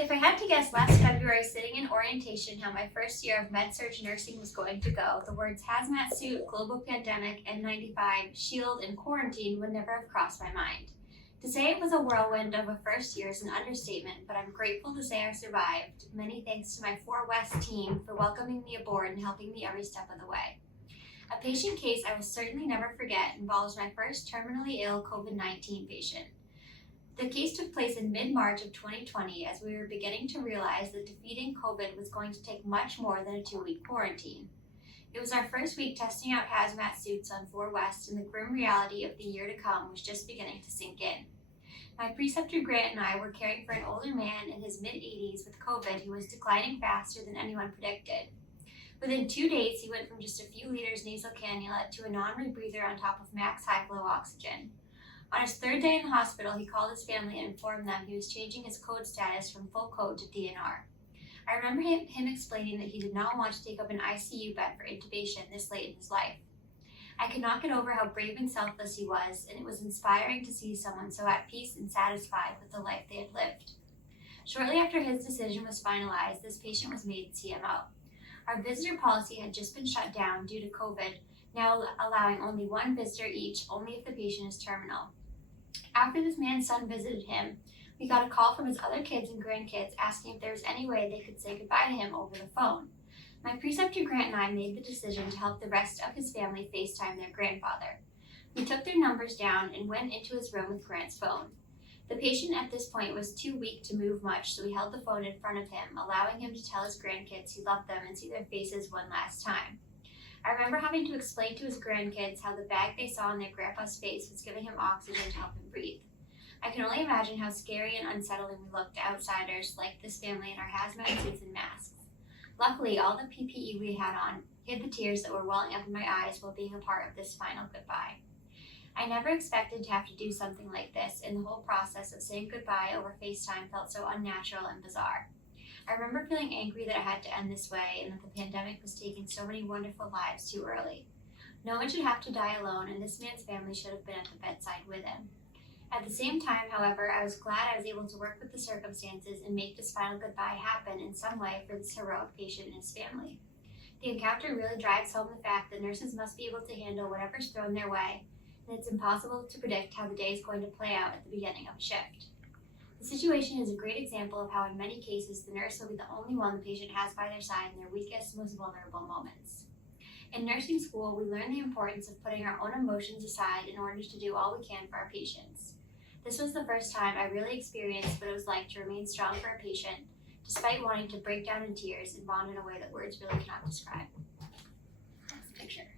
If I had to guess last February sitting in orientation how my first year of med-surg nursing was going to go, the words hazmat suit, global pandemic, N95, shield, and quarantine would never have crossed my mind. To say it was a whirlwind of a first year is an understatement, but I'm grateful to say I survived. Many thanks to my 4 West team for welcoming me aboard and helping me every step of the way. A patient case I will certainly never forget involves my first terminally ill COVID-19 patient. The case took place in mid-March of 2020 as we were beginning to realize that defeating COVID was going to take much more than a 2-week quarantine. It was our first week testing out hazmat suits on 4 West, and the grim reality of the year to come was just beginning to sink in. My preceptor Grant and I were caring for an older man in his mid-80s with COVID who was declining faster than anyone predicted. Within 2 days, he went from just a few liters nasal cannula to a non-rebreather on top of max high-flow oxygen. On his 3rd day in the hospital, he called his family and informed them he was changing his code status from full code to DNR. I remember him explaining that he did not want to take up an ICU bed for intubation this late in his life. I could not get over how brave and selfless he was, and it was inspiring to see someone so at peace and satisfied with the life they had lived. Shortly after his decision was finalized, this patient was made CMO. Our visitor policy had just been shut down due to COVID, now allowing only 1 visitor each, only if the patient is terminal. After this man's son visited him, we got a call from his other kids and grandkids asking if there was any way they could say goodbye to him over the phone. My preceptor Grant and I made the decision to help the rest of his family FaceTime their grandfather. We took their numbers down and went into his room with Grant's phone. The patient at this point was too weak to move much, so we held the phone in front of him, allowing him to tell his grandkids he loved them and see their faces one last time. I remember having to explain to his grandkids how the bag they saw on their grandpa's face was giving him oxygen to help him breathe. I can only imagine how scary and unsettling we looked to outsiders like this family in our hazmat suits and masks. Luckily, all the PPE we had on hid the tears that were welling up in my eyes while being a part of this final goodbye. I never expected to have to do something like this, and the whole process of saying goodbye over FaceTime felt so unnatural and bizarre. I remember feeling angry that it had to end this way and that the pandemic was taking so many wonderful lives too early. No one should have to die alone, and this man's family should have been at the bedside with him. At the same time, however, I was glad I was able to work with the circumstances and make this final goodbye happen in some way for this heroic patient and his family. The encounter really drives home the fact that nurses must be able to handle whatever's thrown their way, and it's impossible to predict how the day is going to play out at the beginning of a shift. The situation is a great example of how in many cases the nurse will be the only one the patient has by their side in their weakest, most vulnerable moments. In nursing school, we learn the importance of putting our own emotions aside in order to do all we can for our patients. This was the first time I really experienced what it was like to remain strong for a patient, despite wanting to break down in tears and bond in a way that words really cannot describe. That's the picture.